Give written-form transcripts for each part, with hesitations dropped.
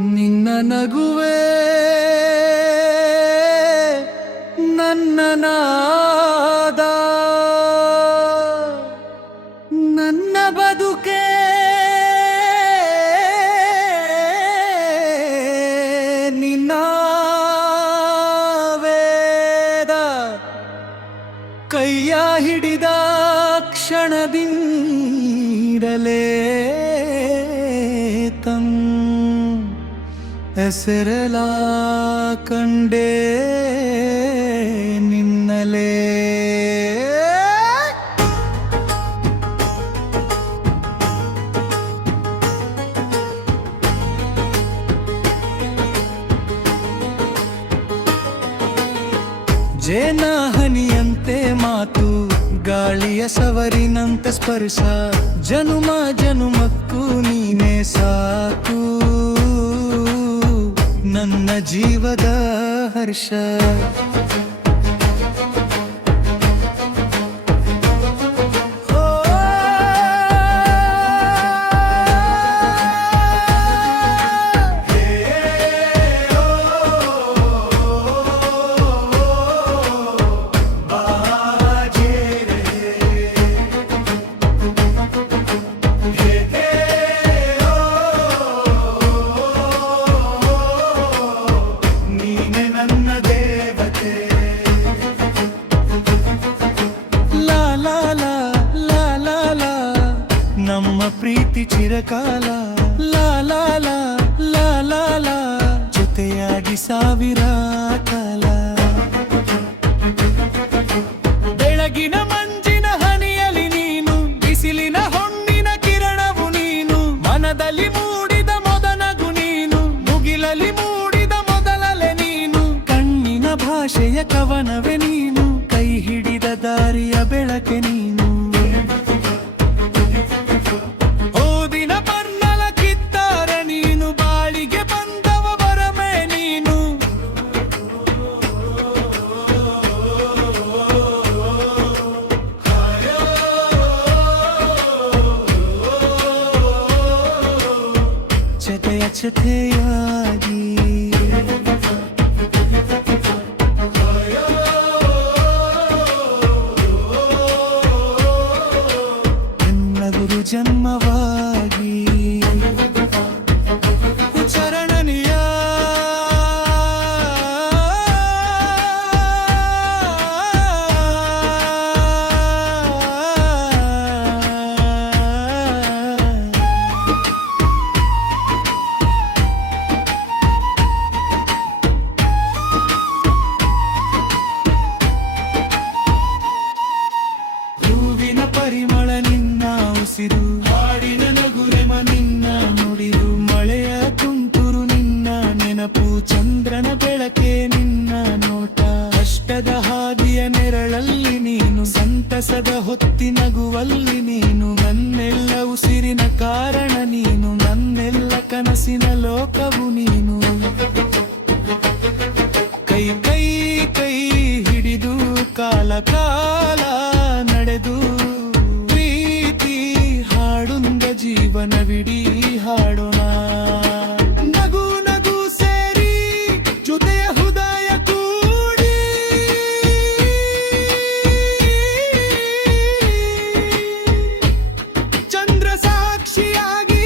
ನಿನ್ನ ನಗುವೆ ನನ್ನ ನಾದ, ನನ್ನ ಬದುಕೆ ನಿನ್ನ ವೇದ. ಕೈಯ ಹಿಡಿದ ಕ್ಷಣದಿಂದಲೇ ಹೆಸರಲ ಕಂಡೆ ನಿನ್ನಲೇ. ಜೇನ ಹನಿಯಂತೆ ಮಾತು, ಗಾಳಿಯ ಸವರಿನಂತೆ ಸ್ಪರ್ಶ, ಜನುಮ ಜನುಮಕ್ಕೂ ನೀನೇ ಸಾಕು ನನ್ನ ಜೀವದ ಹರ್ಷ. ನಮ್ಮ ಪ್ರೀತಿ ಚಿರಕಾಲ, ಲಾ ಲಾ ಲಾ ಲಾ ಲಾ ಲಾ, ಜೊತೆಯಾಗಿ ಸಾವಿರ ಕಾಲ. ಬೆಳಗಿನ ಮಂಜಿನ ಹನಿಯಲಿ ನೀನು, ಬಿಸಿಲಿನ ಹೊನ್ನಿನ ಕಿರಣವು ನೀನು, ಮನದಲ್ಲಿ ಮೂಡಿದ ಮೊದನಗು ನೀನು, ಮುಗಿಲಲ್ಲಿ ಮೂಡಿದ ಮೊದಲಲೆ ನೀನು, ಕಣ್ಣಿನ ಭಾಷೆಯ ಕವನವೇ ನೀನು, ಕೈ ಹಿಡಿದ ದಾರಿಯ ಬೆಳಕೆ ನೀನು. ಜೊತೆಯಾಗಿ ನನ್ನ ಗುರು ಜನ್ಮವಾಗಿ ಚರಣನಿಯ ಪರಿಮಳ ನಿನ್ನ ಉಸಿರು, ಹಾಡಿನ ನಗುರೆಮ ನಿನ್ನ ನುಡಿರು, ಮಳೆಯ ತುಂತುರು ನಿನ್ನ ನೆನಪು, ಚಂದ್ರನ ಬೆಳಕೆ ನಿನ್ನ ನೋಟ, ಕಷ್ಟದ ಹಾದಿಯ ನೆರಳಲ್ಲಿ ನೀನು, ಸಂತಸದ ಹೊತ್ತಿನಗುವಲ್ಲಿ ನೀನು, ನನ್ನೆಲ್ಲ ಉಸಿರಿನ ಕಾರಣ ನೀನು, ನನ್ನೆಲ್ಲ ಕನಸಿನ ಲೋಕವು ನೀನು. ಕೈ ಕೈ ಕೈ ಹಿಡಿದು ಕಾಲ ಕಾಲ ನಡೆದು ಜೀವನವಿಡೀ ಹಾಡೋಣ. ನಗು ನಗು ಸೇರಿ ಜೊತೆಯ ಹೃದಯ ಕೂಡಿ, ಚಂದ್ರ ಸಾಕ್ಷಿಯಾಗಿ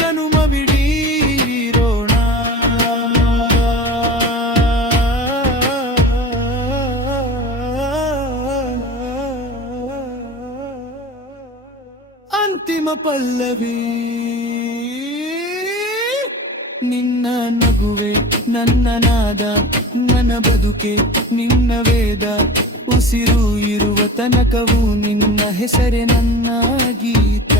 ಜನುಮವಿಡೀರೋಣ. ಅಂತಿಮ ಪಲ್ಲವಿ ನಿನ್ನ ನಗುವೆ ನನ್ನ ನಾದ, ನನ್ನ ಬದುಕೆ ನಿನ್ನ ವೇದ, ಉಸಿರು ಇರುವ ತನಕವು ನಿನ್ನ ಹೆಸರೇ ನನ್ನ ಗೀತ.